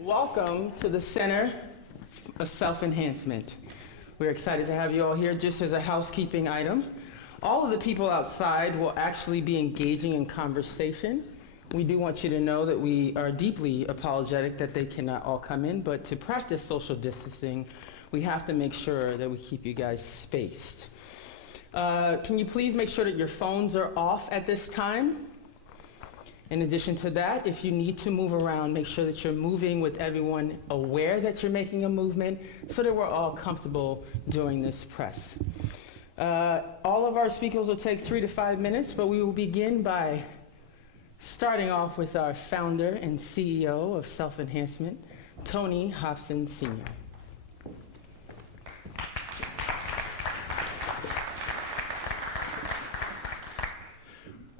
Welcome to the Center of Self Enhancement. We're excited to have you all here. Just as a housekeeping item, all of the people outside will actually be engaging in conversation. We do want you to know that we are deeply apologetic that they cannot all come in, but to practice social distancing, we have to make sure that we keep you guys spaced. Can you please make sure that your phones are off at this time? In addition to that, if you need to move around, make sure that you're moving with everyone aware that you're making a movement so that we're all comfortable during this press. All of our speakers will take 3 to 5 minutes, but we will begin by starting off with our founder and CEO of Self Enhancement, Tony Hobson Sr.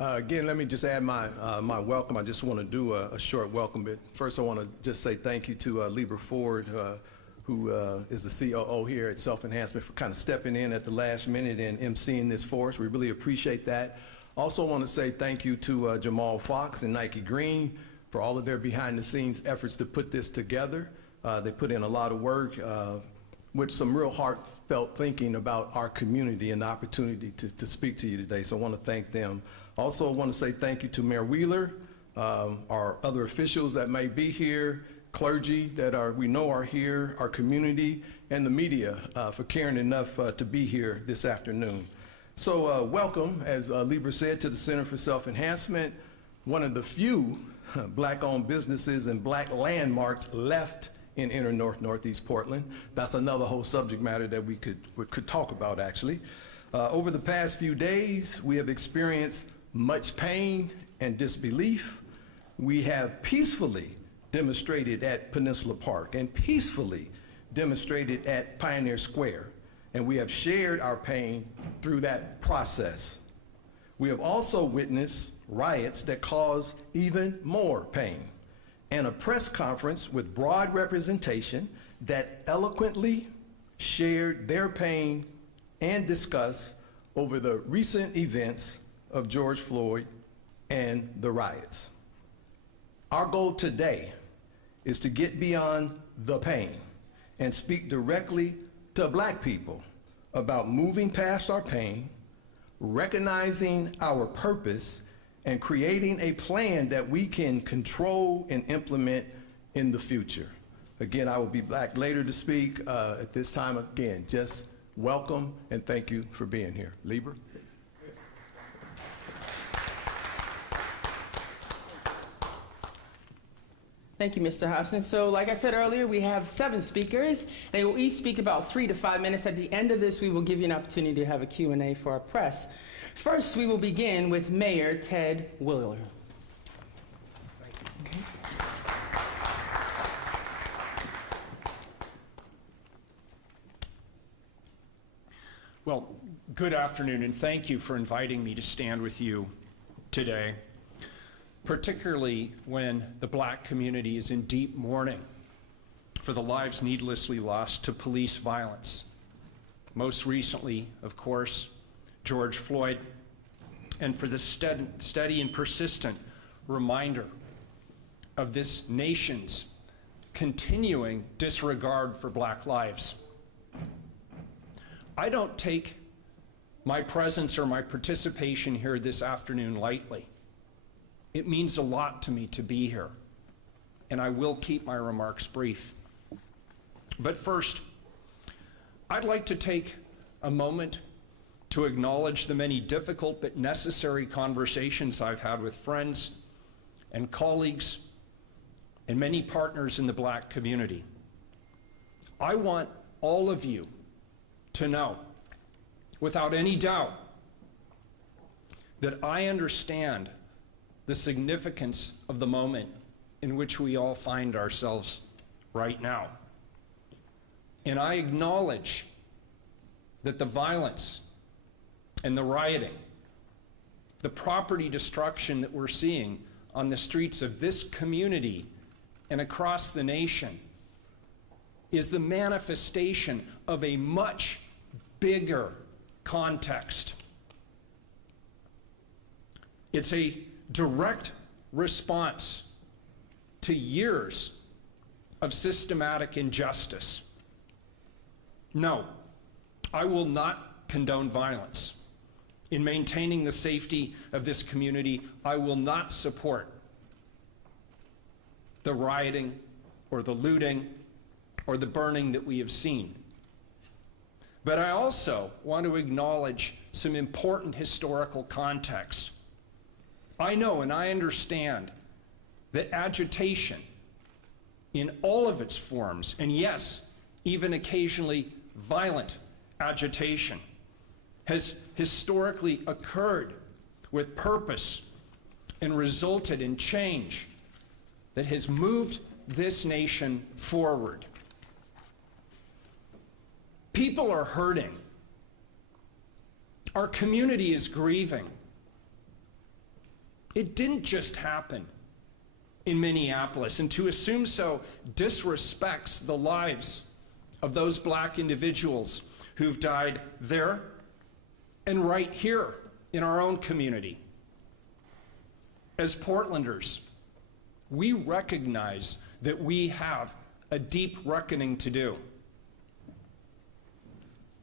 Again, let me just add my welcome. I just want to do a short welcome bit. First, I want to just say thank you to Lieber Ford, who is the COO here at Self Enhancement, for kind of stepping in at the last minute and emceeing this for us. We really appreciate that. Also want to say thank you to Jamal Fox and Nike Green for all of their behind-the-scenes efforts to put this together. They put in a lot of work with some real heartfelt thinking about our community and the opportunity to speak to you today. So I want to thank them. Also want to say thank you to Mayor Wheeler, our other officials that may be here, clergy that we know are here, our community, and the media for caring enough to be here this afternoon. So welcome, as Lieber said, to the Center for Self Enhancement, one of the few black-owned businesses and black landmarks left in inner Northeast Portland. That's another whole subject matter that we could talk about, actually. Over the past few days, we have experienced much pain and disbelief. We have peacefully demonstrated at Peninsula Park and peacefully demonstrated at Pioneer Square, and we have shared our pain through that process. We have also witnessed riots that cause even more pain, and a press conference with broad representation that eloquently shared their pain and discussed over the recent events of George Floyd and the riots. Our goal today is to get beyond the pain and speak directly to black people about moving past our pain, recognizing our purpose, and creating a plan that we can control and implement in the future. Again, I will be back later to speak. At this time, again, just welcome and thank you for being here. Lieber? Thank you, Mr. Hobson. So like I said earlier, we have 7 speakers. They will each speak about 3 to 5 minutes. At the end of this, we will give you an opportunity to have a Q&A for our press. First, we will begin with Mayor Ted Wheeler. Well, good afternoon, and thank you for inviting me to stand with you today, particularly when the black community is in deep mourning for the lives needlessly lost to police violence. Most recently, of course, George Floyd, and for the steady and persistent reminder of this nation's continuing disregard for black lives. I don't take my presence or my participation here this afternoon lightly. It means a lot to me to be here, and I will keep my remarks brief. But first, I'd like to take a moment to acknowledge the many difficult but necessary conversations I've had with friends and colleagues and many partners in the black community. I want all of you to know, without any doubt, that I understand the significance of the moment in which we all find ourselves right now. And I acknowledge that the violence and the rioting, the property destruction that we're seeing on the streets of this community and across the nation is the manifestation of a much bigger context. It's a direct response to years of systematic injustice. No, I will not condone violence. In maintaining the safety of this community, I will not support the rioting or the looting or the burning that we have seen. But I also want to acknowledge some important historical context. I know and I understand that agitation in all of its forms, and yes, even occasionally violent agitation, has historically occurred with purpose and resulted in change that has moved this nation forward. People are hurting. Our community is grieving. It didn't just happen in Minneapolis, and to assume so disrespects the lives of those black individuals who've died there and right here in our own community. As Portlanders, we recognize that we have a deep reckoning to do.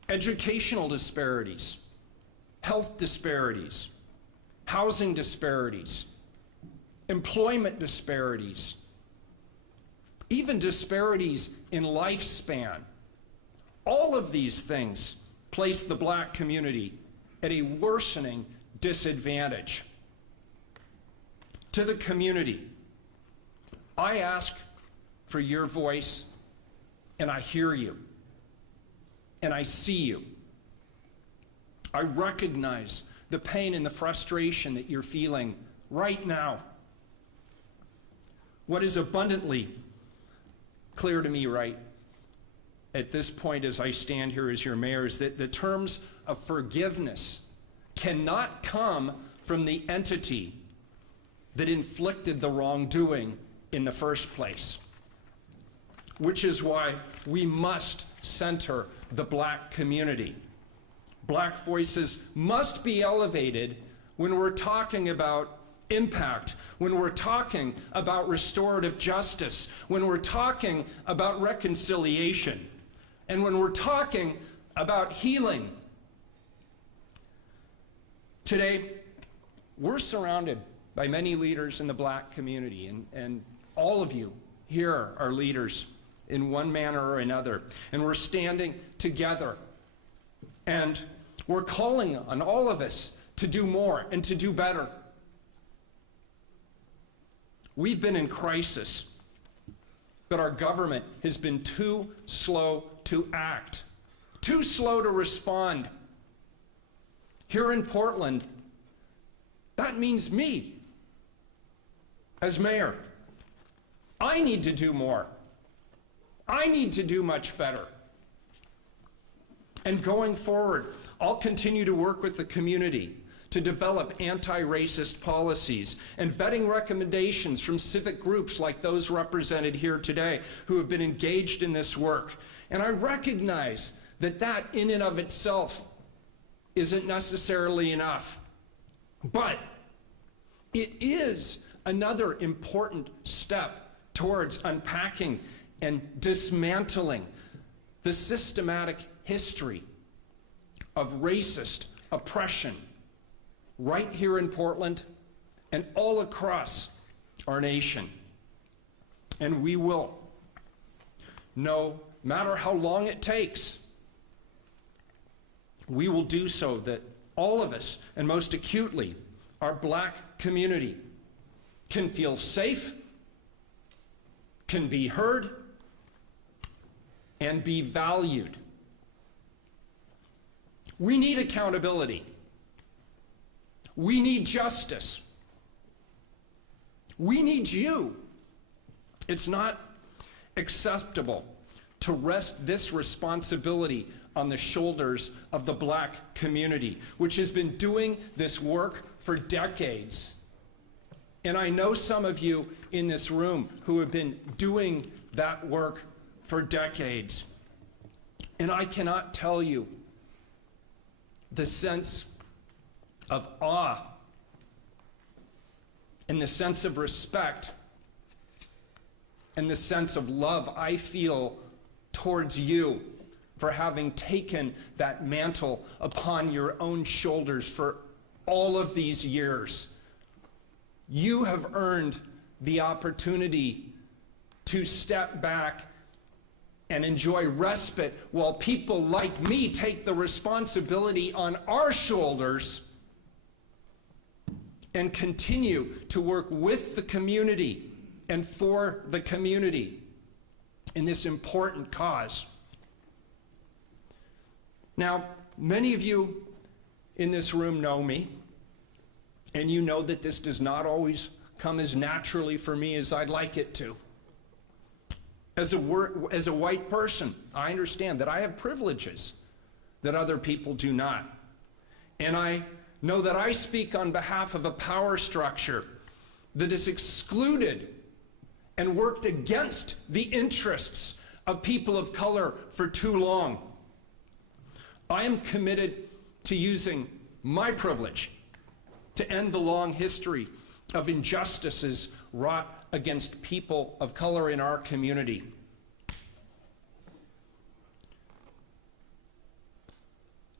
Educational disparities, health disparities, housing disparities, employment disparities, even disparities in lifespan. All of these things place the black community at a worsening disadvantage. To the community, I ask for your voice, and I hear you, and I see you. I recognize the pain and the frustration that you're feeling right now. What is abundantly clear to me right at this point as I stand here as your mayor is that the terms of forgiveness cannot come from the entity that inflicted the wrongdoing in the first place, which is why we must center the black community. Black voices must be elevated when we're talking about impact, when we're talking about restorative justice, when we're talking about reconciliation, and when we're talking about healing. Today, we're surrounded by many leaders in the black community, and all of you here are leaders in one manner or another, and we're standing together, and we're calling on all of us to do more and to do better. We've been in crisis, but our government has been too slow to act, too slow to respond. Here in Portland, that means me as mayor. I need to do more. I need to do much better. And going forward, I'll continue to work with the community to develop anti-racist policies and vetting recommendations from civic groups like those represented here today who have been engaged in this work. And I recognize that that in and of itself isn't necessarily enough. But it is another important step towards unpacking and dismantling the systematic history of racist oppression right here in Portland and all across our nation. And we will, no matter how long it takes, we will do so that all of us, and most acutely our black community, can feel safe, can be heard, and be valued. We need accountability. We need justice. We need you. It's not acceptable to rest this responsibility on the shoulders of the black community, which has been doing this work for decades. And I know some of you in this room who have been doing that work for decades. And I cannot tell you the sense of awe and the sense of respect and the sense of love I feel towards you for having taken that mantle upon your own shoulders for all of these years. You have earned the opportunity to step back and enjoy respite while people like me take the responsibility on our shoulders and continue to work with the community and for the community in this important cause. Now, many of you in this room know me, and you know that this does not always come as naturally for me as I'd like it to. As a white person, I understand that I have privileges that other people do not. And I know that I speak on behalf of a power structure that has excluded and worked against the interests of people of color for too long. I am committed to using my privilege to end the long history of injustices wrought against people of color in our community.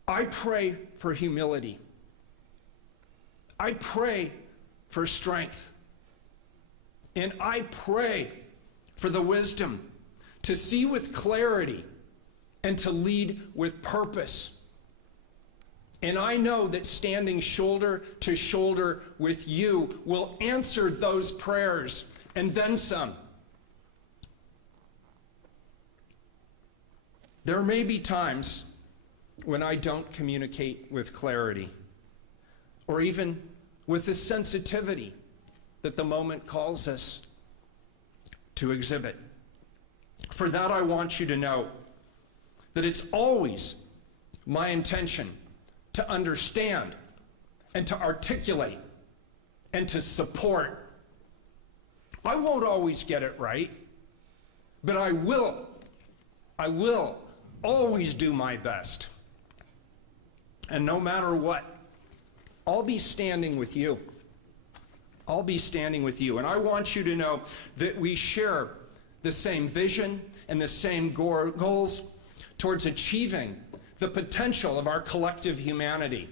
I pray for humility. I pray for strength. And I pray for the wisdom to see with clarity and to lead with purpose. And I know that standing shoulder to shoulder with you will answer those prayers and then some. There may be times when I don't communicate with clarity or even with the sensitivity that the moment calls us to exhibit. For that, I want you to know that it's always my intention to understand and to articulate and to support. I won't always get it right, but I will always do my best. And no matter what, I'll be standing with you. I'll be standing with you. And I want you to know that we share the same vision and the same goals towards achieving the potential of our collective humanity.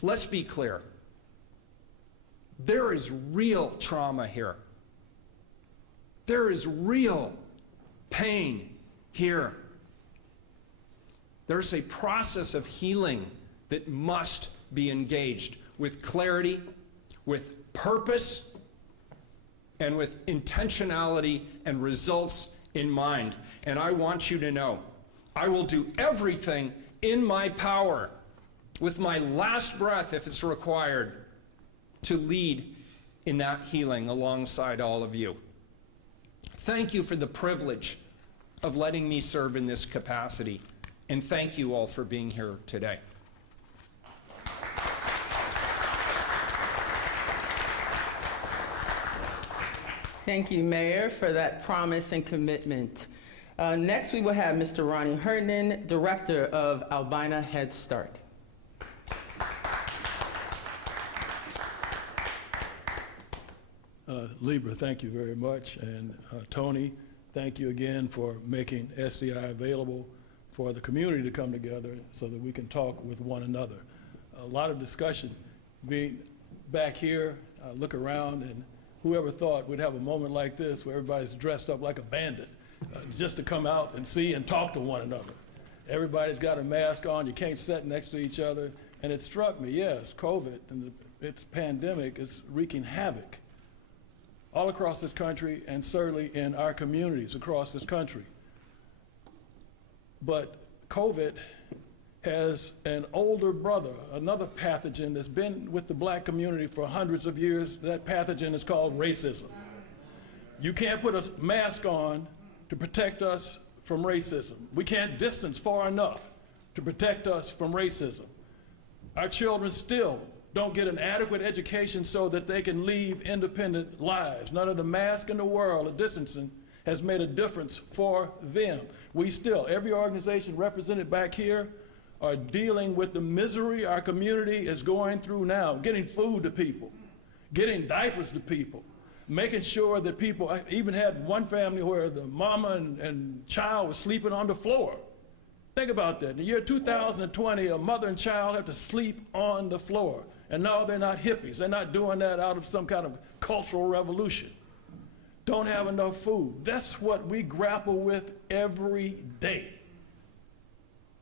Let's be clear. There is real trauma here. There is real pain here. There's a process of healing that must be engaged with clarity, with purpose, and with intentionality and results in mind. And I want you to know, I will do everything in my power, with my last breath if it's required, to lead in that healing alongside all of you. Thank you for the privilege of letting me serve in this capacity. And thank you all for being here today. Thank you, Mayor, for that promise and commitment. Next, we will have Mr. Ronnie Herndon, Director of Albina Head Start. Libra, thank you very much. And Tony, thank you again for making SCI available for the community to come together so that we can talk with one another. A lot of discussion. Being back here, look around, and whoever thought we'd have a moment like this where everybody's dressed up like a bandit just to come out and see and talk to one another. Everybody's got a mask on. You can't sit next to each other. And it struck me, yes, COVID and its pandemic is wreaking havoc all across this country and certainly in our communities across this country. But COVID has an older brother, another pathogen that's been with the black community for hundreds of years. That pathogen is called racism. You can't put a mask on to protect us from racism. We can't distance far enough to protect us from racism. Our children still don't get an adequate education so that they can lead independent lives. None of the mask in the world of distancing has made a difference for them. We still, every organization represented back here, are dealing with the misery our community is going through now, getting food to people, getting diapers to people, making sure that people, I even had one family where the mama and child was sleeping on the floor. Think about that. In the year 2020, a mother and child have to sleep on the floor. And no, they're not hippies. They're not doing that out of some kind of cultural revolution. Don't have enough food. That's what we grapple with every day.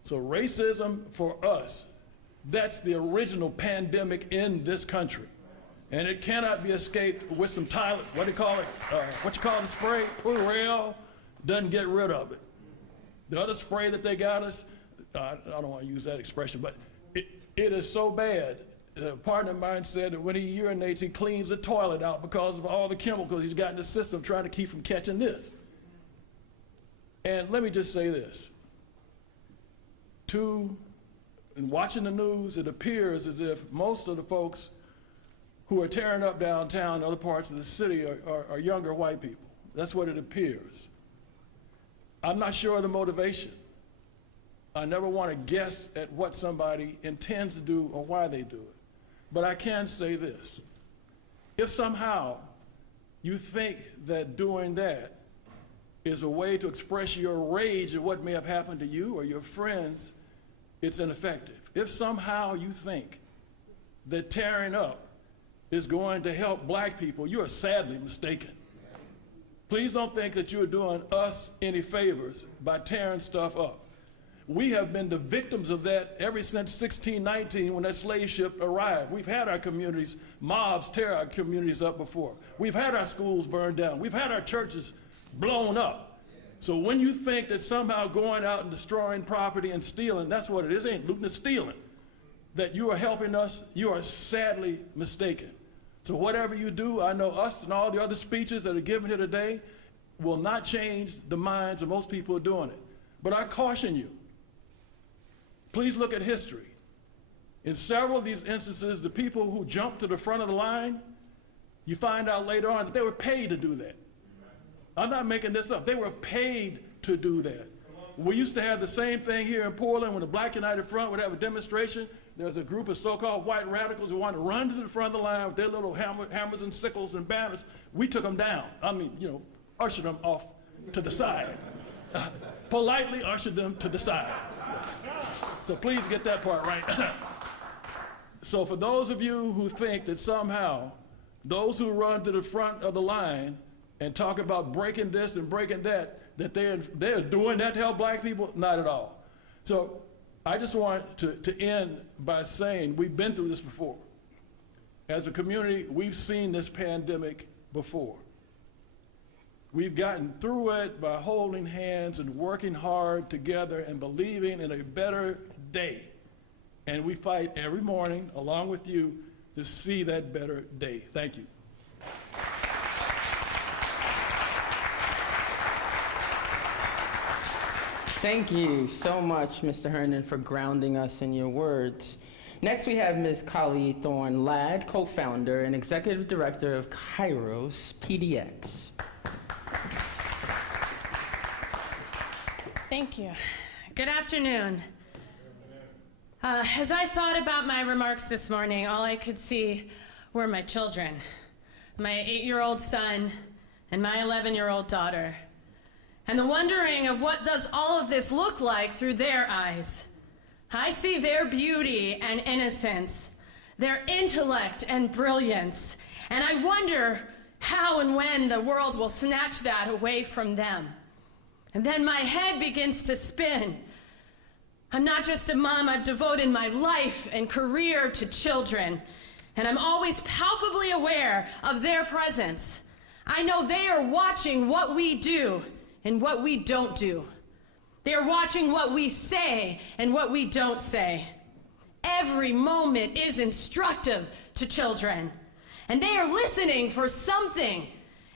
So racism for us, that's the original pandemic in this country. And it cannot be escaped with some toilet, what you call the spray, Purell, doesn't get rid of it. The other spray that they got us, I don't want to use that expression, but it is so bad. A partner of mine said that when he urinates, he cleans the toilet out because of all the chemicals he's got in the system trying to keep from catching this. And let me just say this. In watching the news, it appears as if most of the folks who are tearing up downtown and other parts of the city are younger white people. That's what it appears. I'm not sure of the motivation. I never want to guess at what somebody intends to do or why they do it. But I can say this. If somehow you think that doing that is a way to express your rage at what may have happened to you or your friends, it's ineffective. If somehow you think that tearing up is going to help black people, you are sadly mistaken. Please don't think that you're doing us any favors by tearing stuff up. We have been the victims of that ever since 1619 when that slave ship arrived. We've had our communities, mobs tear our communities up before. We've had our schools burned down. We've had our churches blown up. So when you think that somehow going out and destroying property and stealing, that's what it is, ain't looting, it's stealing, that you are helping us, you are sadly mistaken. So whatever you do, I know us and all the other speeches that are given here today will not change the minds of most people who are doing it. But I caution you, please look at history. In several of these instances, the people who jumped to the front of the line, you find out later on that they were paid to do that. I'm not making this up. They were paid to do that. We used to have the same thing here in Portland when the Black United Front would have a demonstration. There's a group of so-called white radicals who wanted to run to the front of the line with their little hammers and sickles and banners. We took them down. I mean, ushered them off to the side. Politely ushered them to the side. So please get that part right. So for those of you who think that somehow those who run to the front of the line and talk about breaking this and breaking that they're doing that to help black people, not at all. So I just want to end by saying we've been through this before. As a community, we've seen this pandemic before. We've gotten through it by holding hands and working hard together and believing in a better day. And we fight every morning, along with you, to see that better day. Thank you. Thank you so much, Mr. Herndon, for grounding us in your words. Next, we have Ms. Kali Thorne Ladd, co-founder and executive director of Kairos PDX. Thank you. Good afternoon. As I thought about my remarks this morning, all I could see were my children, my 8-year-old son and my 11-year-old daughter, and the wondering of what does all of this look like through their eyes. I see their beauty and innocence, their intellect and brilliance, and I wonder how and when the world will snatch that away from them. And then my head begins to spin. I'm not just a mom, I've devoted my life and career to children, and I'm always palpably aware of their presence. I know they are watching what we do and what we don't do. They are watching what we say and what we don't say. Every moment is instructive to children, and they are listening for something.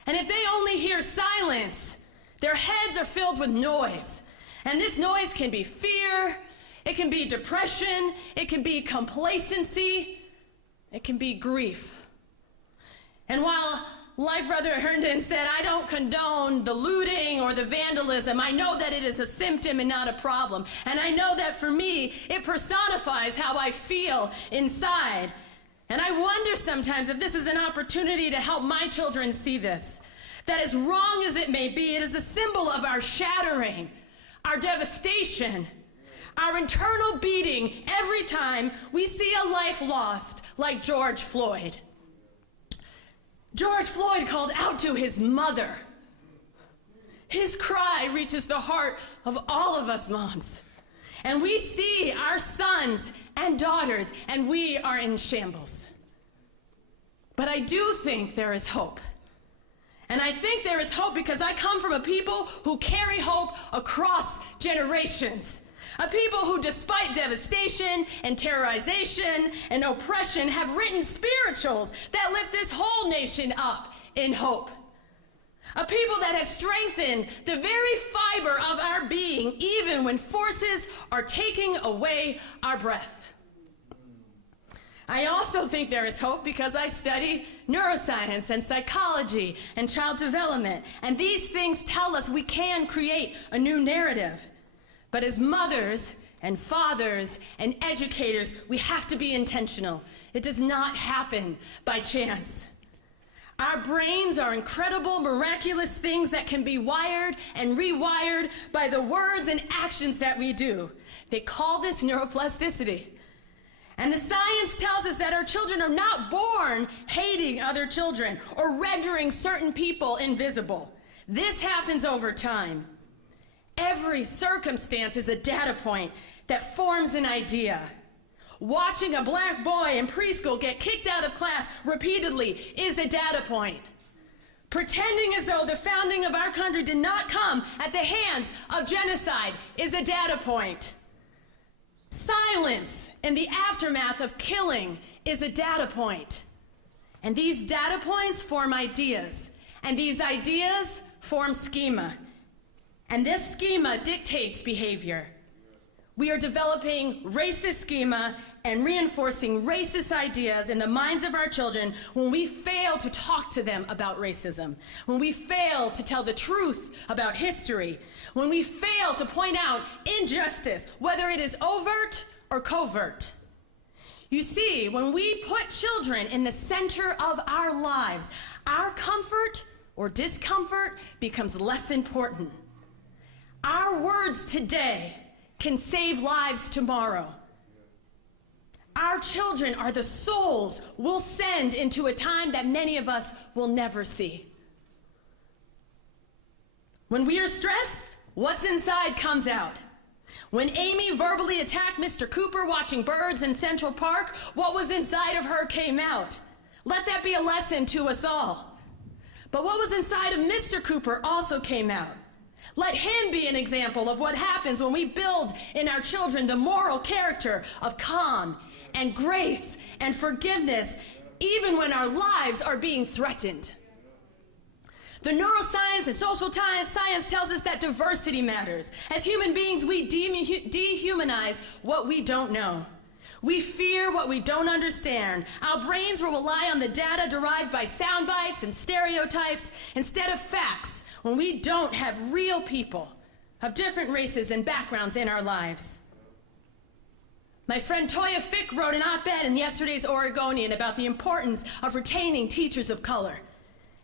And if they only hear silence, their heads are filled with noise. And this noise can be fear, it can be depression, it can be complacency, it can be grief. And while, like Brother Herndon said, I don't condone the looting or the vandalism, I know that it is a symptom and not a problem. And I know that for me, it personifies how I feel inside. And I wonder sometimes if this is an opportunity to help my children see this. That as wrong as it may be, it is a symbol of our shattering, our devastation, our internal beating every time we see a life lost like George Floyd. George Floyd called out to his mother. His cry reaches the heart of all of us moms. And we see our sons and daughters, and we are in shambles. But I do think there is hope. And I think there is hope because I come from a people who carry hope across generations. A people who, despite devastation and terrorization and oppression, have written spirituals that lift this whole nation up in hope. A people that have strengthened the very fiber of our being, even when forces are taking away our breath. I also think there is hope because I study neuroscience and psychology and child development, and these things tell us we can create a new narrative. But as mothers and fathers and educators, we have to be intentional. It does not happen by chance. Our brains are incredible, miraculous things that can be wired and rewired by the words and actions that we do. They call this neuroplasticity. And the science tells us that our children are not born hating other children or rendering certain people invisible. This happens over time. Every circumstance is a data point that forms an idea. Watching a black boy in preschool get kicked out of class repeatedly is a data point. Pretending as though the founding of our country did not come at the hands of genocide is a data point. Silence in the aftermath of killing is a data point. And these data points form ideas. And these ideas form schema. And this schema dictates behavior. We are developing racist schema and reinforcing racist ideas in the minds of our children when we fail to talk to them about racism, when we fail to tell the truth about history, when we fail to point out injustice, whether it is overt or covert. You see, when we put children in the center of our lives, our comfort or discomfort becomes less important. Our words today can save lives tomorrow. Our children are the souls we'll send into a time that many of us will never see. When we are stressed, what's inside comes out. When Amy verbally attacked Mr. Cooper watching birds in Central Park, what was inside of her came out. Let that be a lesson to us all. But what was inside of Mr. Cooper also came out. Let him be an example of what happens when we build in our children the moral character of calm and grace and forgiveness, even when our lives are being threatened. The neuroscience and social science tells us that diversity matters. As human beings, we dehumanize what we don't know. We fear what we don't understand. Our brains will rely on the data derived by sound bites and stereotypes instead of facts when we don't have real people of different races and backgrounds in our lives. My friend Toya Fick wrote an op-ed in yesterday's Oregonian about the importance of retaining teachers of color.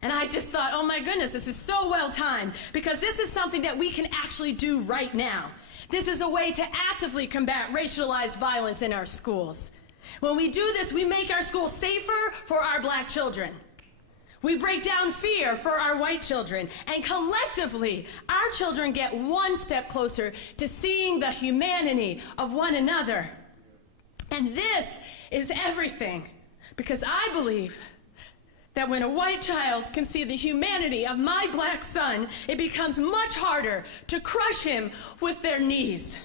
And I just thought, oh my goodness, this is so well timed, because this is something that we can actually do right now. This is a way to actively combat racialized violence in our schools. When we do this, we make our schools safer for our black children. We break down fear for our white children, and collectively, our children get one step closer to seeing the humanity of one another. And this is everything, because I believe that when a white child can see the humanity of my black son, it becomes much harder to crush him with their knees.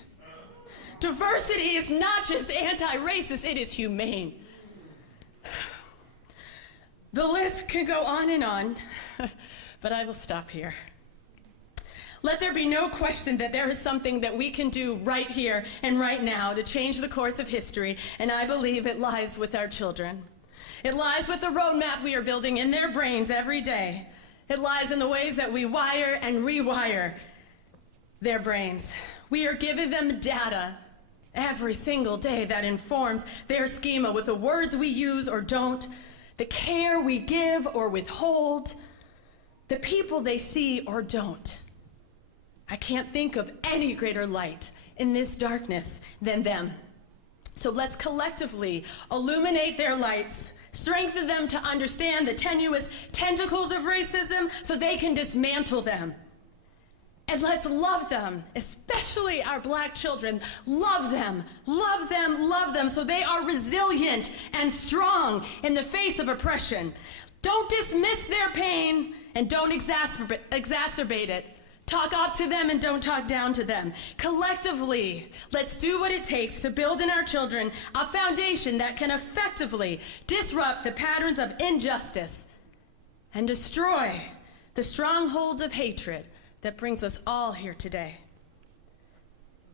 Diversity is not just anti-racist, it is humane. The list can go on, but I will stop here. Let there be no question that there is something that we can do right here and right now to change the course of history, and I believe it lies with our children. It lies with the roadmap we are building in their brains every day. It lies in the ways that we wire and rewire their brains. We are giving them data every single day that informs their schema with the words we use or don't, the care we give or withhold, the people they see or don't. I can't think of any greater light in this darkness than them. So let's collectively illuminate their lights, strengthen them to understand the tenuous tentacles of racism so they can dismantle them. And let's love them, especially our black children. Love them, love them, love them so they are resilient and strong in the face of oppression. Don't dismiss their pain and don't exacerbate it. Talk up to them and don't talk down to them. Collectively, let's do what it takes to build in our children a foundation that can effectively disrupt the patterns of injustice and destroy the strongholds of hatred that brings us all here today.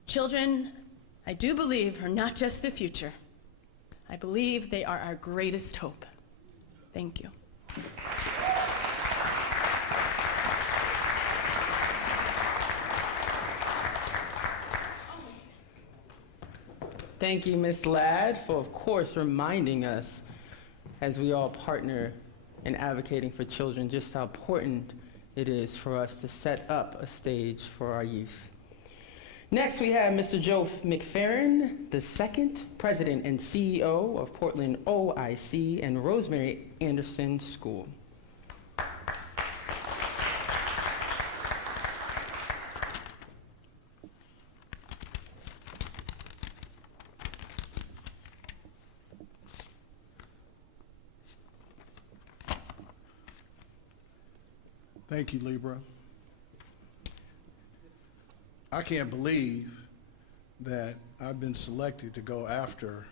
Children, I do believe, are not just the future. I believe they are our greatest hope. Thank you. Thank you, Ms. Ladd, for, of course, reminding us, as we all partner in advocating for children, just how important it is for us to set up a stage for our youth. Next, we have Mr. Joe McFerrin, the second president and CEO of Portland OIC and Rosemary Anderson School. Thank you, Libra. I can't believe that I've been selected to go after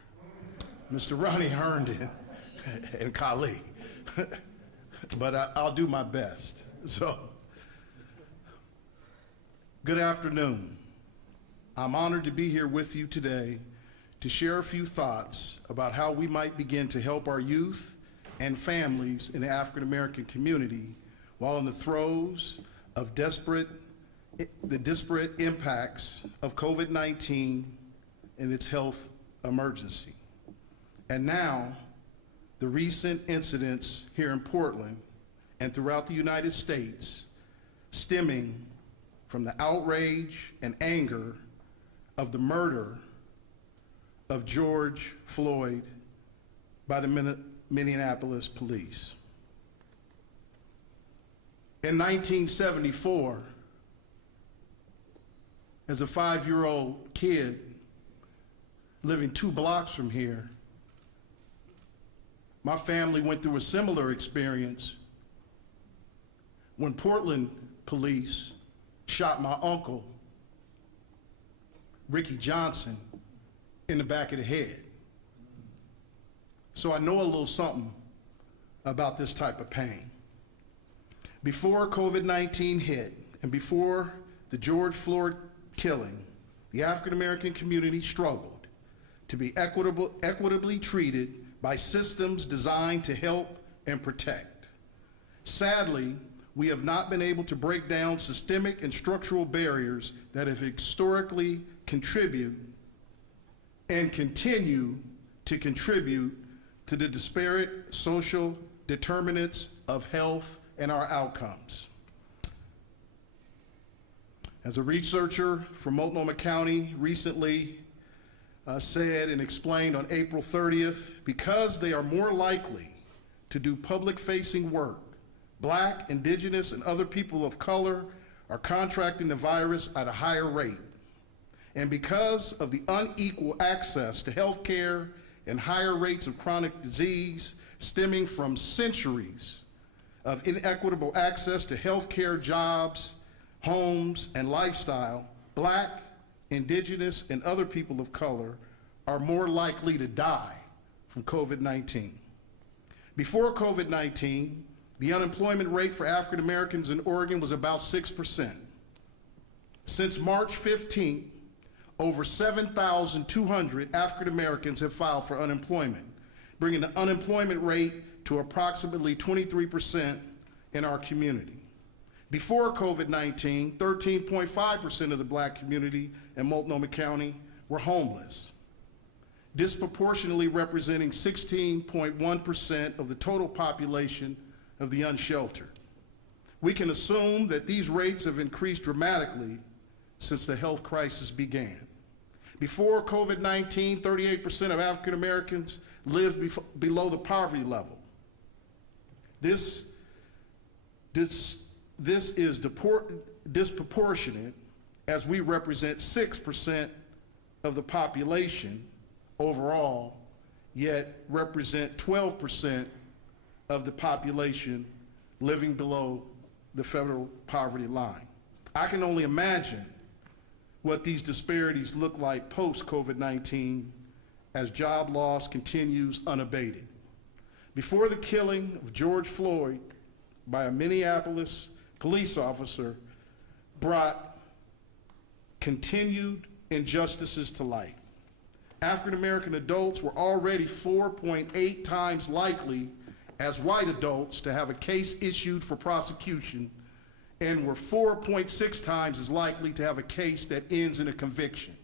Mr. Ronnie Herndon and Kali, but I'll do my best. So, good afternoon. I'm honored to be here with you today to share a few thoughts about how we might begin to help our youth and families in the African American community while in the throes of the disparate impacts of COVID-19 and its health emergency. And now, the recent incidents here in Portland and throughout the United States stemming from the outrage and anger of the murder of George Floyd by the Minneapolis police. In 1974, as a 5-year-old kid living 2 blocks from here, my family went through a similar experience when Portland police shot my uncle, Ricky Johnson, in the back of the head. So I know a little something about this type of pain. Before COVID-19 hit and before the George Floyd killing, the African American community struggled to be equitably treated by systems designed to help and protect. Sadly, we have not been able to break down systemic and structural barriers that have historically contributed and continue to contribute to the disparate social determinants of health and our outcomes. As a researcher from Multnomah County recently said and explained on April 30th, because they are more likely to do public-facing work, Black, Indigenous, and other people of color are contracting the virus at a higher rate. And because of the unequal access to health care and higher rates of chronic disease stemming from centuries of inequitable access to health care, jobs, homes, and lifestyle, Black, Indigenous, and other people of color are more likely to die from COVID-19. Before COVID-19, the unemployment rate for African Americans in Oregon was about 6%. Since March 15th, over 7,200 African Americans have filed for unemployment, bringing the unemployment rate to approximately 23% in our community. Before COVID-19, 13.5% of the Black community in Multnomah County were homeless, disproportionately representing 16.1% of the total population of the unsheltered. We can assume that these rates have increased dramatically since the health crisis began. Before COVID-19, 38% of African Americans lived below the poverty level. This is disproportionate, as we represent 6% of the population overall, yet represent 12% of the population living below the federal poverty line. I can only imagine what these disparities look like post-COVID-19 as job loss continues unabated. Before the killing of George Floyd by a Minneapolis police officer brought continued injustices to light, African American adults were already 4.8 times likely as white adults to have a case issued for prosecution, and were 4.6 times as likely to have a case that ends in a conviction.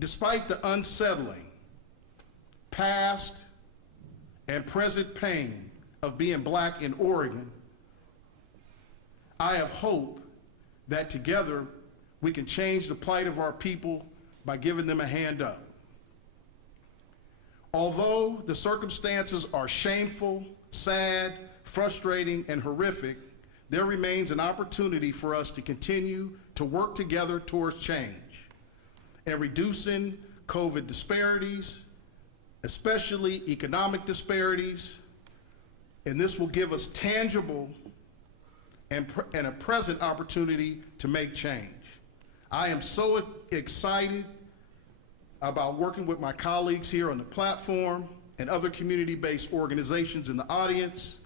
Despite the unsettling past and present pain of being black in Oregon, I have hope that together we can change the plight of our people by giving them a hand up. Although the circumstances are shameful, sad, frustrating, and horrific, there remains an opportunity for us to continue to work together towards change and reducing COVID disparities, especially economic disparities, and this will give us tangible and a present opportunity to make change. I am so excited about working with my colleagues here on the platform and other community-based organizations in the audience,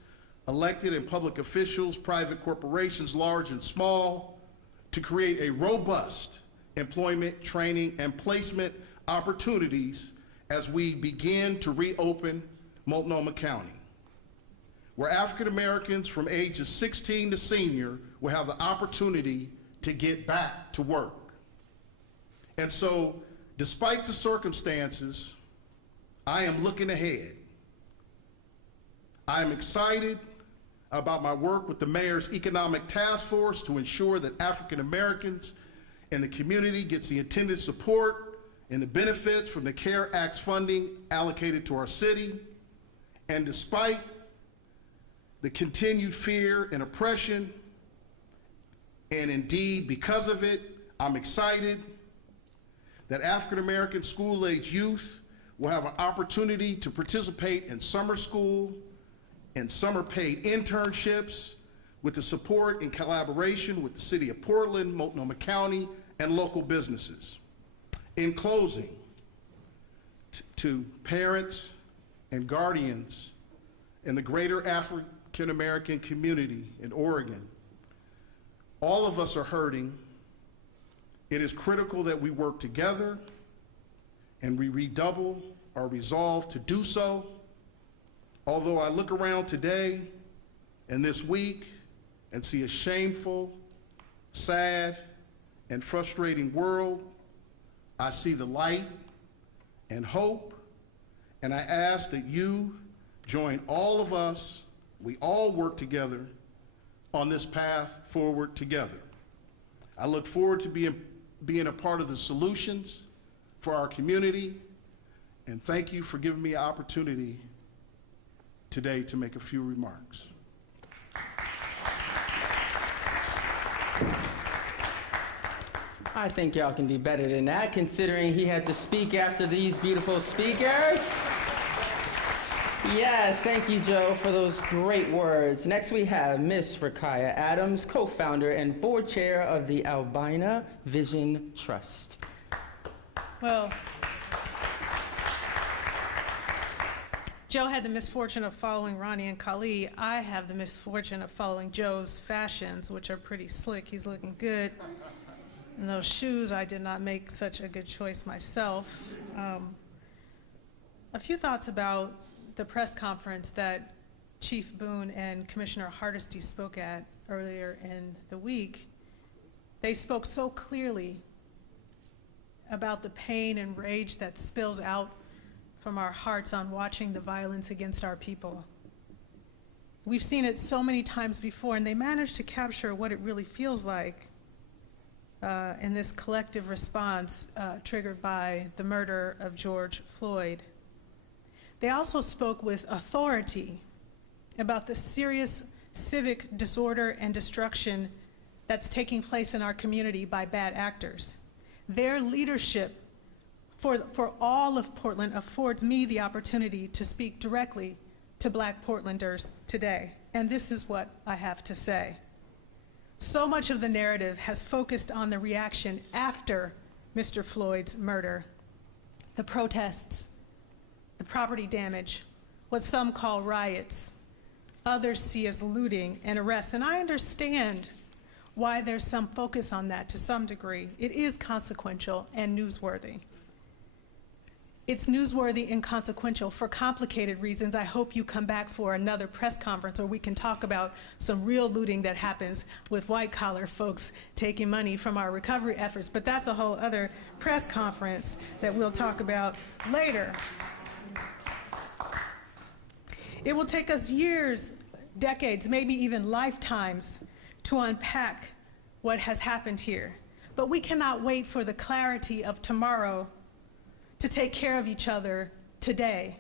elected and public officials, private corporations, large and small, to create a robust employment, training, and placement opportunities as we begin to reopen Multnomah County, where African Americans from ages 16 to senior will have the opportunity to get back to work. And so, despite the circumstances, I am looking ahead. I am excited about my work with the Mayor's Economic Task Force to ensure that African Americans in the community gets the intended support and the benefits from the CARE Act's funding allocated to our city. And despite the continued fear and oppression, and indeed because of it, I'm excited that African American school-age youth will have an opportunity to participate in summer school and summer paid internships with the support and collaboration with the City of Portland, Multnomah County, and local businesses. In closing, to parents and guardians in the greater African American community in Oregon, all of us are hurting. It is critical that we work together and we redouble our resolve to do so. Although I look around today and this week and see a shameful, sad, and frustrating world, I see the light and hope, and I ask that you join all of us, we all work together on this path forward together. I look forward to being a part of the solutions for our community, and thank you for giving me an opportunity today to make a few remarks. I think y'all can do better than that, considering he had to speak after these beautiful speakers. Yes, thank you, Joe, for those great words. Next, we have Ms. Forqaya Adams, co-founder and board chair of the Albina Vision Trust. Well, Joe had the misfortune of following Ronnie and Kali. I have the misfortune of following Joe's fashions, which are pretty slick. He's looking good. And those shoes, I did not make such a good choice myself. A few thoughts about the press conference that Chief Boone and Commissioner Hardesty spoke at earlier in the week. They spoke so clearly about the pain and rage that spills out from our hearts on watching the violence against our people. We've seen it so many times before, and they managed to capture what it really feels like in this collective response triggered by the murder of George Floyd. They also spoke with authority about the serious civic disorder and destruction that's taking place in our community by bad actors. Their leadership for all of Portland affords me the opportunity to speak directly to Black Portlanders today, and this is what I have to say. So much of the narrative has focused on the reaction after Mr. Floyd's murder, the protests, the property damage, what some call riots, others see as looting and arrests, and I understand why there's some focus on that to some degree. It is consequential and newsworthy. It's newsworthy and consequential for complicated reasons. I hope you come back for another press conference or we can talk about some real looting that happens with white-collar folks taking money from our recovery efforts, but that's a whole other press conference that we'll talk about later. It will take us years, decades, maybe even lifetimes to unpack what has happened here. But we cannot wait for the clarity of tomorrow to take care of each other today.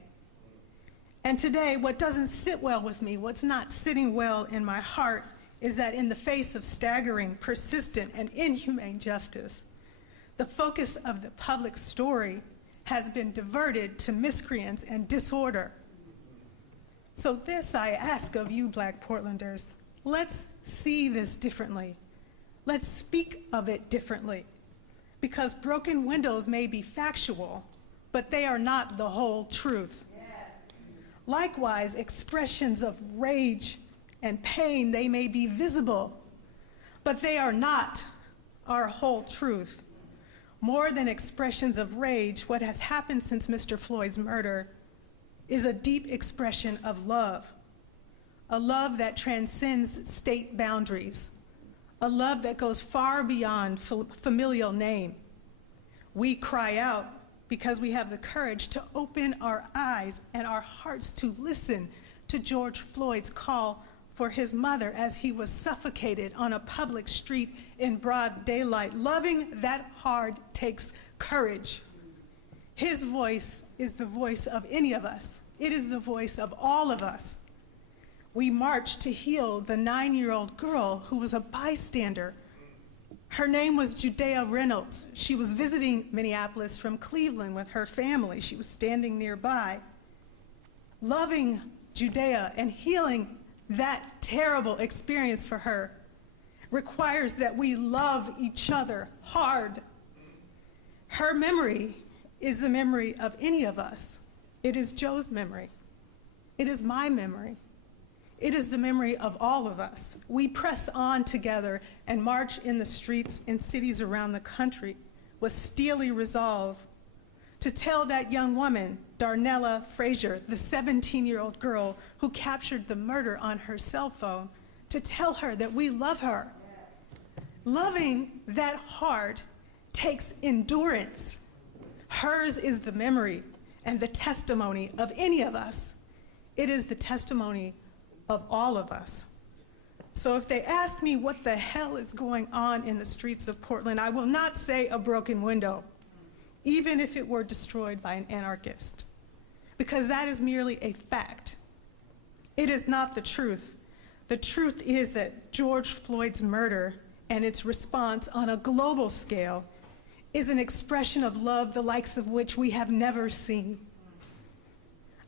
And today, what doesn't sit well with me, what's not sitting well in my heart, is that in the face of staggering, persistent, and inhumane justice, the focus of the public story has been diverted to miscreants and disorder. So this I ask of you, Black Portlanders, let's see this differently. Let's speak of it differently. Because broken windows may be factual, but they are not the whole truth. Yeah. Likewise, expressions of rage and pain, they may be visible, but they are not our whole truth. More than expressions of rage, what has happened since Mr. Floyd's murder is a deep expression of love, a love that transcends state boundaries, a love that goes far beyond familial name. We cry out because we have the courage to open our eyes and our hearts to listen to George Floyd's call for his mother as he was suffocated on a public street in broad daylight. Loving that hard takes courage. His voice is the voice of any of us. It is the voice of all of us. We marched to heal the 9-year-old girl who was a bystander. Her name was Judea Reynolds. She was visiting Minneapolis from Cleveland with her family. She was standing nearby. Loving Judea and healing that terrible experience for her requires that we love each other hard. Her memory is the memory of any of us. It is Joe's memory. It is my memory. It is the memory of all of us. We press on together and march in the streets in cities around the country with steely resolve to tell that young woman, Darnella Frazier, the 17-year-old girl who captured the murder on her cell phone, to tell her that we love her. Loving that hard takes endurance. Hers is the memory and the testimony of any of us. It is the testimony of all of us. So if they ask me what the hell is going on in the streets of Portland, I will not say a broken window, even if it were destroyed by an anarchist, because that is merely a fact. It is not the truth. The truth is that George Floyd's murder and its response on a global scale is an expression of love the likes of which we have never seen.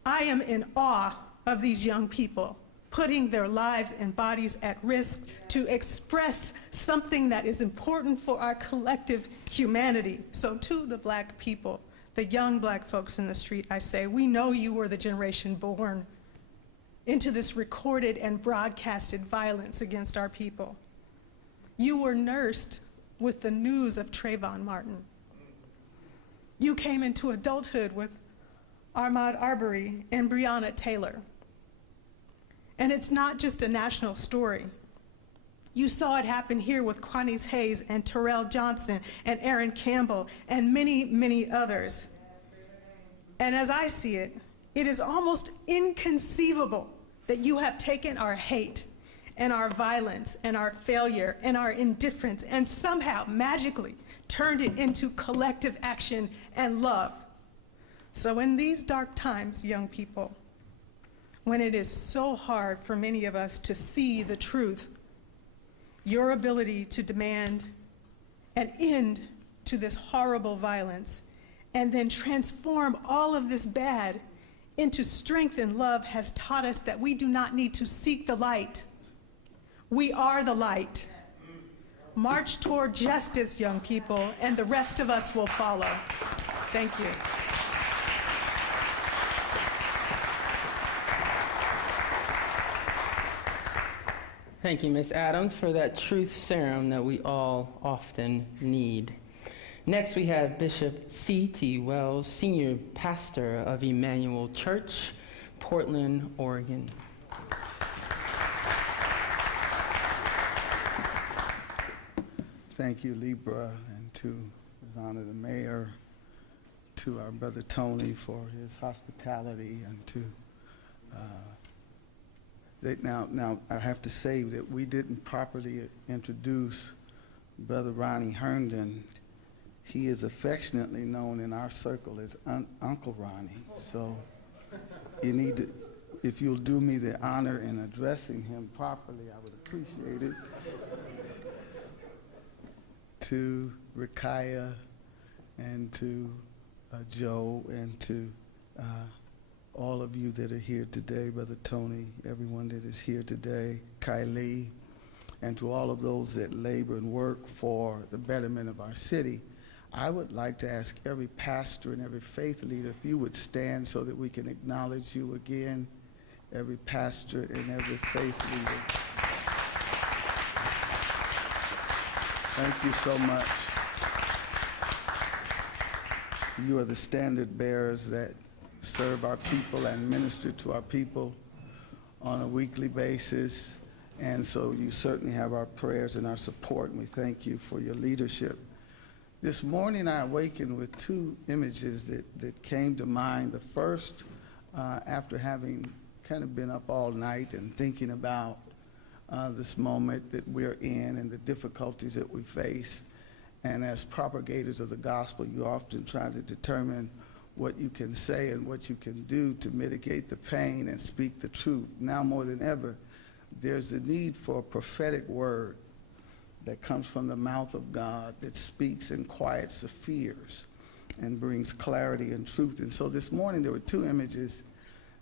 I am in awe of these young people putting their lives and bodies at risk to express something that is important for our collective humanity. So to the Black people, the young Black folks in the street, I say, we know you were the generation born into this recorded and broadcasted violence against our people. You were nursed with the news of Trayvon Martin. You came into adulthood with Ahmaud Arbery and Breonna Taylor. And it's not just a national story. You saw it happen here with Quanice Hayes and Terrell Johnson and Aaron Campbell and many, many others. And as I see it, it is almost inconceivable that you have taken our hate and our violence and our failure and our indifference and somehow magically turned it into collective action and love. So in these dark times, young people, when it is so hard for many of us to see the truth, your ability to demand an end to this horrible violence and then transform all of this bad into strength and love has taught us that we do not need to seek the light. We are the light. March toward justice, young people, and the rest of us will follow. Thank you. Thank you, Ms. Adams, for that truth serum that we all often need. Next, we have Bishop C.T. Wells, Senior Pastor of Emmanuel Church, Portland, Oregon. Thank you, Libra, and to His Honor the Mayor, to our brother Tony for his hospitality, and to now I have to say that we didn't properly introduce Brother Ronnie Herndon. He is affectionately known in our circle as Uncle Ronnie. So you need to, if you'll do me the honor in addressing him properly, I would appreciate it. To Forqaya and to Joe and to all of you that are here today, Brother Tony, everyone that is here today, Kylie, and to all of those that labor and work for the betterment of our city, I would like to ask every pastor and every faith leader if you would stand so that we can acknowledge you again, every pastor and every faith leader. Thank you so much. You are the standard bearers that serve our people and minister to our people on a weekly basis. And so you certainly have our prayers and our support, and we thank you for your leadership. This morning I awakened with two images that came to mind. The first, after having kind of been up all night and thinking about this moment that we're in and the difficulties that we face. And as propagators of the gospel, you often try to determine what you can say and what you can do to mitigate the pain and speak the truth. Now more than ever, there's a need for a prophetic word that comes from the mouth of God that speaks and quiets the fears and brings clarity and truth. And so this morning there were two images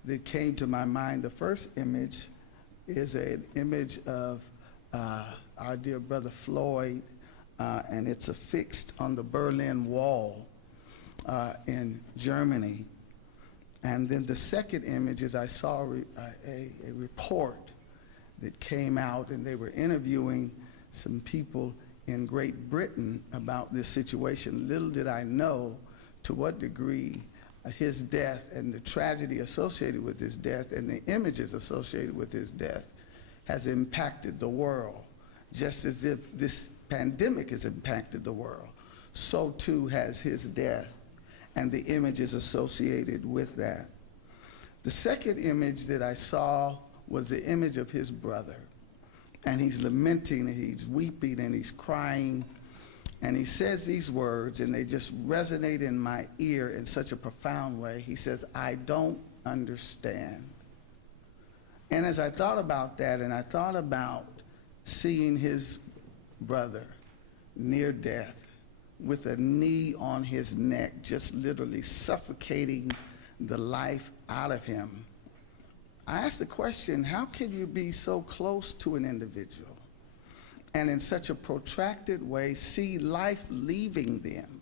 that came to my mind. The first image is an image of our dear brother Floyd, and it's affixed on the Berlin Wall in Germany. And then the second image is I saw a report that came out, and they were interviewing some people in Great Britain about this situation. Little did I know to what degree his death and the tragedy associated with his death and the images associated with his death has impacted the world. Just as if this pandemic has impacted the world, so too has his death and the images associated with that. The second image that I saw was the image of his brother. And he's lamenting, and he's weeping, and he's crying. And he says these words, and they just resonate in my ear in such a profound way. He says, "I don't understand." And as I thought about that, and I thought about seeing his brother near death with a knee on his neck, just literally suffocating the life out of him, I asked the question, how can you be so close to an individual and in such a protracted way see life leaving them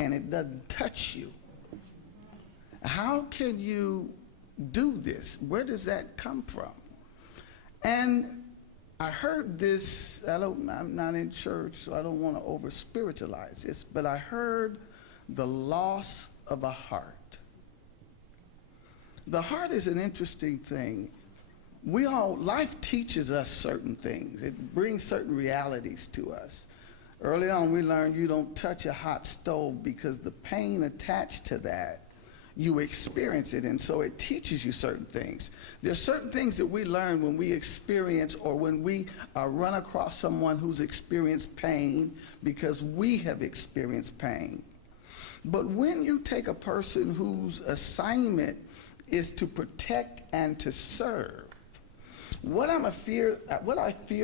and it doesn't touch you? How can you do this? Where does that come from? And I heard this, I'm not in church, so I don't want to over-spiritualize this, but I heard the loss of a heart. The heart is an interesting thing. life teaches us certain things. It brings certain realities to us. Early on, we learned you don't touch a hot stove because the pain attached to that, you experience it, and so it teaches you certain things. There's certain things that we learn when we experience or when we run across someone who's experienced pain because we have experienced pain. But when you take a person whose assignment is to protect and to serve, what I fear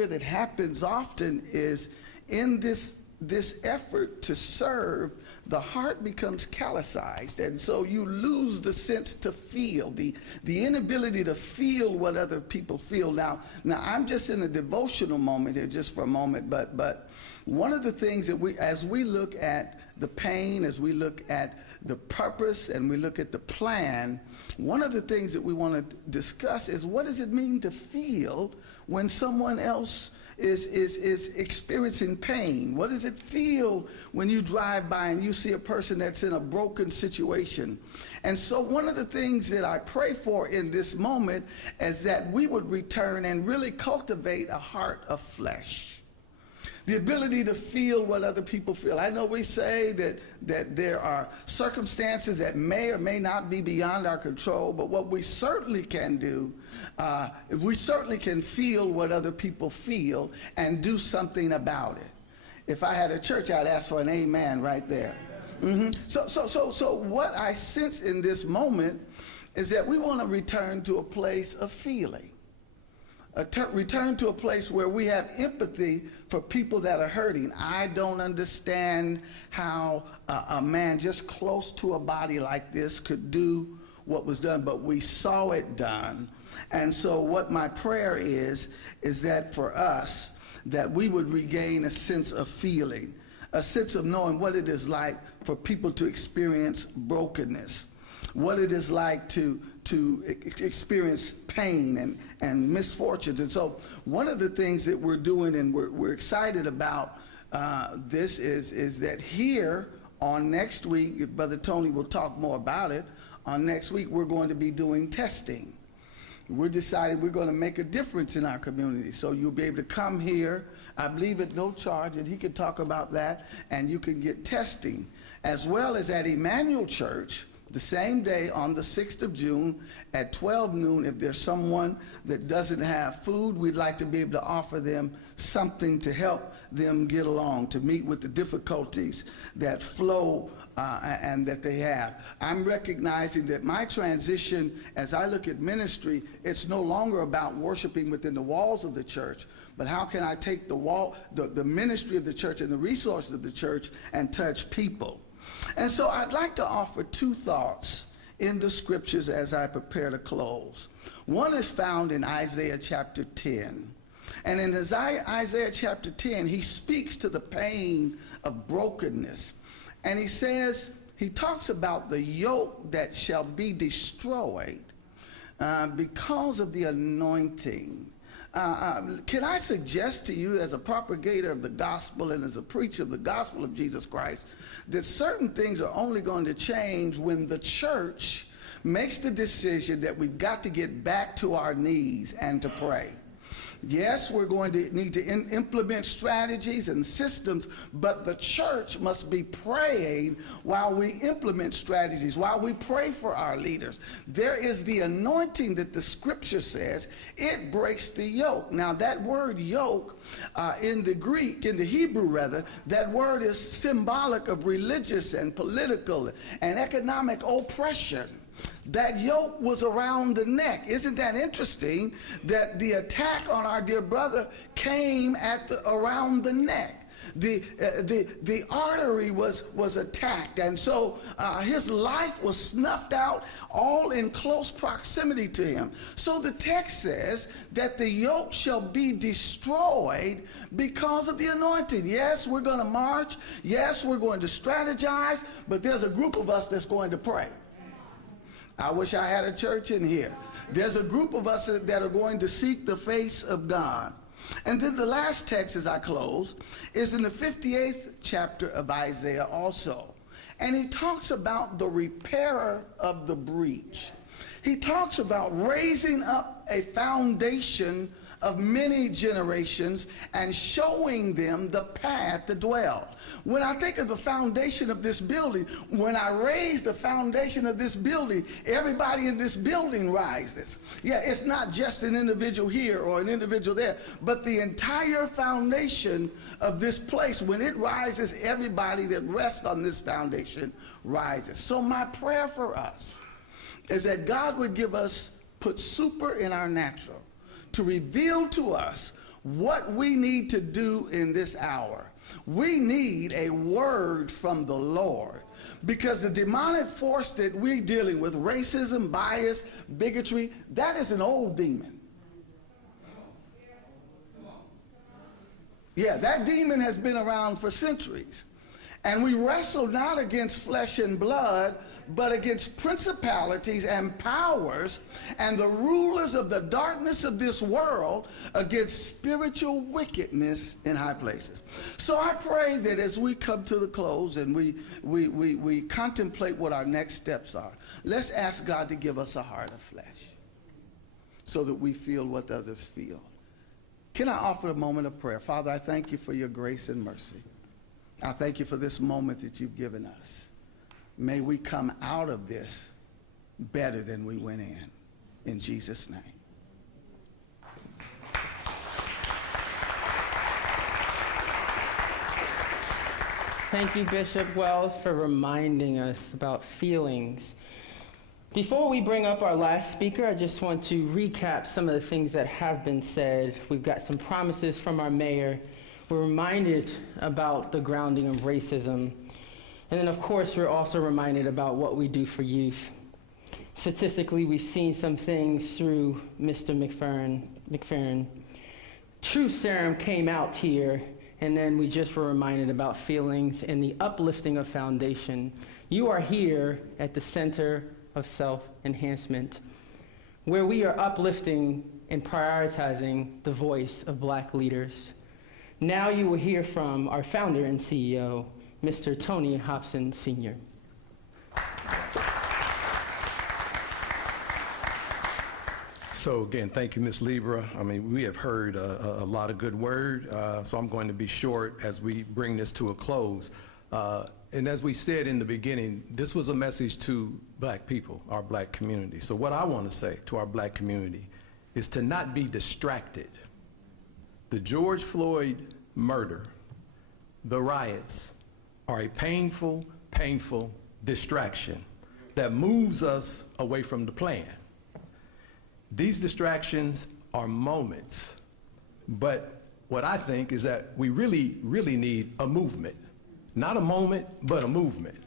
that happens often is in this effort to serve, the heart becomes callousized, and so you lose the sense to feel, the inability to feel what other people feel. Now I'm just in a devotional moment here just for a moment, but one of the things that as we look at the pain, as we look at the purpose, and we look at the plan, one of the things that we want to discuss is what does it mean to feel when someone else is experiencing pain? What does it feel when you drive by and you see a person that's in a broken situation? And so one of the things that I pray for in this moment is that we would return and really cultivate a heart of flesh. The ability to feel what other people feel. I know we say that there are circumstances that may or may not be beyond our control, but what we certainly can do, we certainly can feel what other people feel and do something about it. If I had a church, I'd ask for an amen right there. So what I sense in this moment is that we want to return to a place of feeling. Return to a place where we have empathy for people that are hurting. I don't understand how a man just close to a body like this could do what was done, but we saw it done. And so what my prayer is that for us, that we would regain a sense of feeling, a sense of knowing what it is like for people to experience brokenness, what it is like to experience pain and misfortunes. And so one of the things that we're doing and we're excited about this is that here on next week, Brother Tony will talk more about it, on next week we're going to be doing testing. We're deciding we're going to make a difference in our community. So you'll be able to come here, I believe at no charge, and he can talk about that, and you can get testing. As well as at Emmanuel Church, the same day on the 6th of June at 12 noon, if there's someone that doesn't have food, we'd like to be able to offer them something to help them get along, to meet with the difficulties that flow and that they have. I'm recognizing that my transition, as I look at ministry, it's no longer about worshiping within the walls of the church, but how can I take the ministry of the church and the resources of the church and touch people? And so I'd like to offer two thoughts in the scriptures as I prepare to close. One is found in Isaiah chapter 10. And in Isaiah chapter 10, he speaks to the pain of brokenness. And he talks about the yoke that shall be destroyed because of the anointing. Can I suggest to you, as a propagator of the gospel and as a preacher of the gospel of Jesus Christ, that certain things are only going to change when the church makes the decision that we've got to get back to our knees and to pray. Yes, we're going to need to implement strategies and systems, but the church must be praying while we implement strategies, while we pray for our leaders. There is the anointing that the scripture says, it breaks the yoke. Now that word yoke in the Greek, in the Hebrew rather, that word is symbolic of religious and political and economic oppression. That yoke was around the neck. Isn't that interesting that the attack on our dear brother came around the neck? The artery was attacked, and so his life was snuffed out, all in close proximity to him. So the text says that the yoke shall be destroyed because of the anointing. Yes, we're going to march. Yes, we're going to strategize, but there's a group of us that's going to pray. I wish I had a church in here. There's a group of us that are going to seek the face of God. And then the last text as I close is in the 58th chapter of Isaiah also. And he talks about the repairer of the breach. He talks about raising up a foundation of many generations and showing them the path to dwell. When I think of the foundation of this building, when I raise the foundation of this building, everybody in this building rises. Yeah, it's not just an individual here or an individual there, but the entire foundation of this place, when it rises, everybody that rests on this foundation rises. So my prayer for us is that God would give us, put super in our natural, to reveal to us what we need to do in this hour. We need a word from the Lord, because the demonic force that we're dealing with, racism, bias, bigotry, that is an old demon. Yeah, that demon has been around for centuries. And we wrestle not against flesh and blood, but against principalities and powers and the rulers of the darkness of this world, against spiritual wickedness in high places. So I pray that as we come to the close and we contemplate what our next steps are, let's ask God to give us a heart of flesh so that we feel what others feel. Can I offer a moment of prayer? Father, I thank you for your grace and mercy. I thank you for this moment that you've given us. May we come out of this better than we went in Jesus' name. Thank you, Bishop Wells, for reminding us about feelings. Before we bring up our last speaker, I just want to recap some of the things that have been said. We've got some promises from our mayor. We're reminded about the grounding of racism. And then, of course, we're also reminded about what we do for youth. Statistically, we've seen some things through Mr. McFerrin. Truth Serum came out here, and then we just were reminded about feelings and the uplifting of foundation. You are here at the center of self-enhancement, where we are uplifting and prioritizing the voice of Black leaders. Now you will hear from our founder and CEO, Mr. Tony Hobson, Sr. So again, thank you, Ms. Libra. I mean, we have heard a lot of good word, so I'm going to be short as we bring this to a close. And as we said in the beginning, this was a message to Black people, our Black community. So what I want to say to our Black community is to not be distracted. The George Floyd murder, the riots, are a painful, painful distraction that moves us away from the plan. These distractions are moments, but what I think is that we really, really need a movement. Not a moment, but a movement.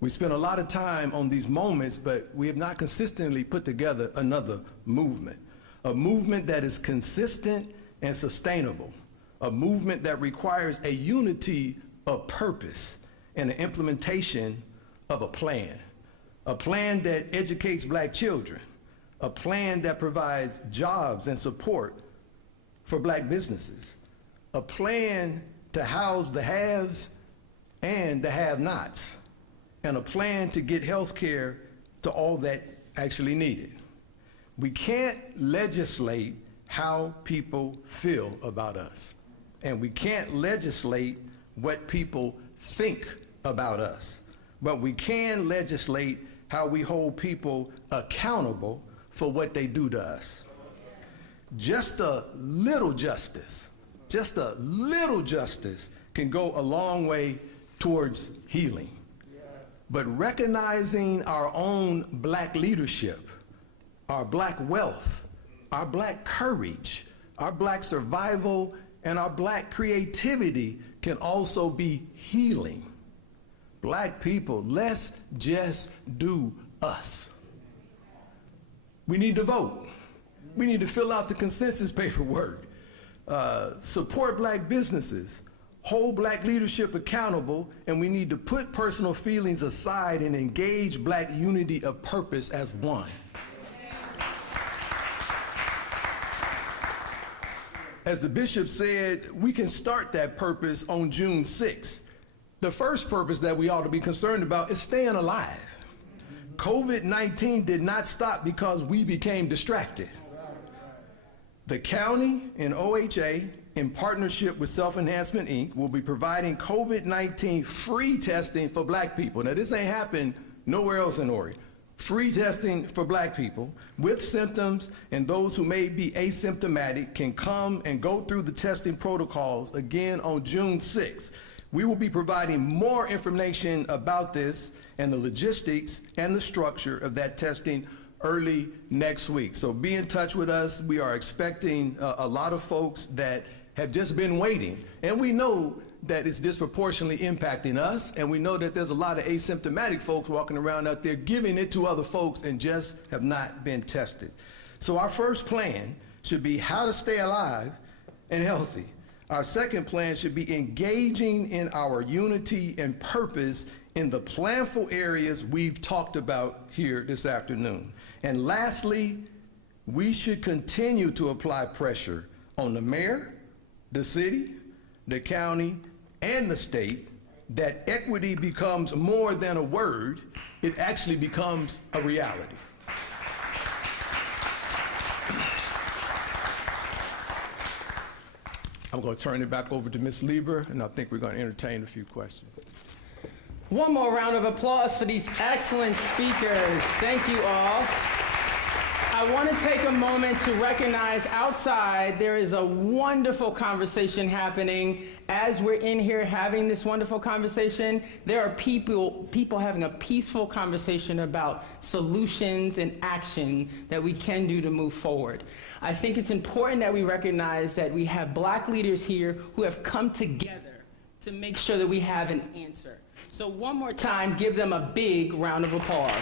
We spend a lot of time on these moments, but we have not consistently put together another movement. A movement that is consistent and sustainable. A movement that requires a unity of purpose and an implementation of a plan that educates Black children, a plan that provides jobs and support for Black businesses, a plan to house the haves and the have-nots, and a plan to get health care to all that actually need it. We can't legislate how people feel about us, and we can't legislate what people think about us, but we can legislate how we hold people accountable for what they do to us. Just a little justice can go a long way towards healing. But recognizing our own Black leadership, our Black wealth, our Black courage, our Black survival, and our Black creativity can also be healing. Black people, let's just do us. We need to vote. We need to fill out the consensus paperwork, support Black businesses, hold Black leadership accountable, and we need to put personal feelings aside and engage Black unity of purpose as one. As the bishop said, we can start that purpose on June 6th. The first purpose that we ought to be concerned about is staying alive. COVID-19 did not stop because we became distracted. The county and OHA, in partnership with Self Enhancement, Inc., will be providing COVID-19 free testing for black people. Now, this ain't happened nowhere else in Oregon. Free testing for black people with symptoms, and those who may be asymptomatic can come and go through the testing protocols again on June 6th. We will be providing more information about this and the logistics and the structure of that testing early next week. So be in touch with us. We are expecting a lot of folks that have just been waiting, and we know that it's disproportionately impacting us, and we know that there's a lot of asymptomatic folks walking around out there giving it to other folks and just have not been tested. So our first plan should be how to stay alive and healthy. Our second plan should be engaging in our unity and purpose in the planful areas we've talked about here this afternoon. And lastly, we should continue to apply pressure on the mayor, the city, the county, and the state that equity becomes more than a word, it actually becomes a reality. I'm going to turn it back over to Ms. Lieber, and I think we're going to entertain a few questions. One more round of applause for these excellent speakers. Thank you all. I want to take a moment to recognize outside there is a wonderful conversation happening. As we're in here having this wonderful conversation, there are people having a peaceful conversation about solutions and action that we can do to move forward. I think it's important that we recognize that we have black leaders here who have come together to make sure that we have an answer. So one more time, give them a big round of applause.